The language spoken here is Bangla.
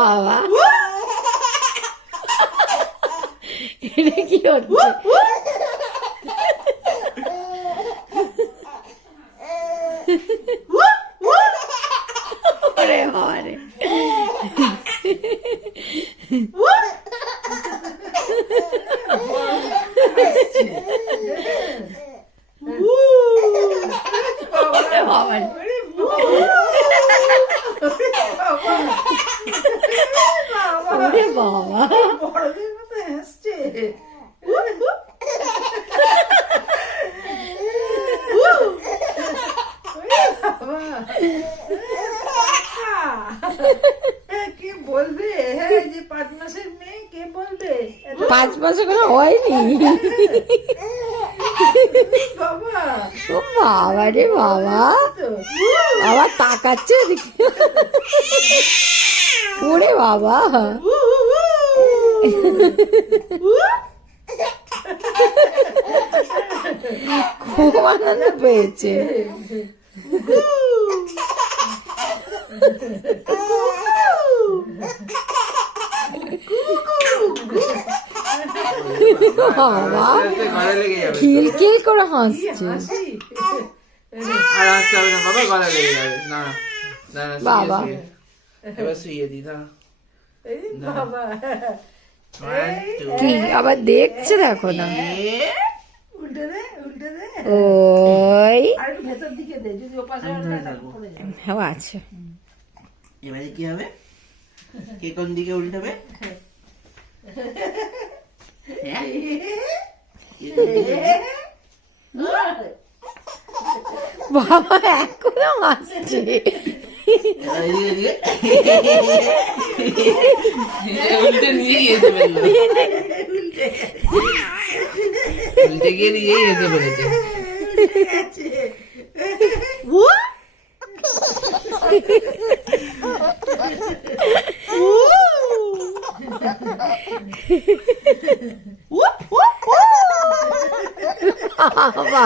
বাবা, এটা কি হচ্ছে? ওরে বাবা রে। ওরে বাবা রে। ওরে বাবা, বড়দের মতো হাসছে। কে বলবে? হ্যাঁ, যে 5 মাসের মেয়ে কে বলবে? 5 মাসে কোনো হয়নি। বাবা ও বাবা রে বাবা, বাবা তাকাচ্ছে ওদিকে। ওরে বাবা, খুব আনন্দ পেয়েছে। বাবা খিলখিল করে হাসছে। আর আসতে হবে না বাবা, গলা লেগে যাবে। না না না, বাবা। এবার শুয়ে দি। না এই বাবা, কি আবার দেখছে, দেখো না। উল্টে দে, উল্টে দে। ওই আর একটু ভেতর দিকে দে, যদি ওপাশে পড়ে যাবে। হ্যাঁ আছে। এবারে কি হবে? কে কোন দিকে উল্টাবে? হ্যাঁ? কে কোন দিকে উল্টাবে? বাবা এখনো হাসছে। এবার এদিকে এদিকে। উল্টে নিয়ে যেতে পারলো। উল্টে গিয়ে নিয়েই যেতে পেরেছে। বাবা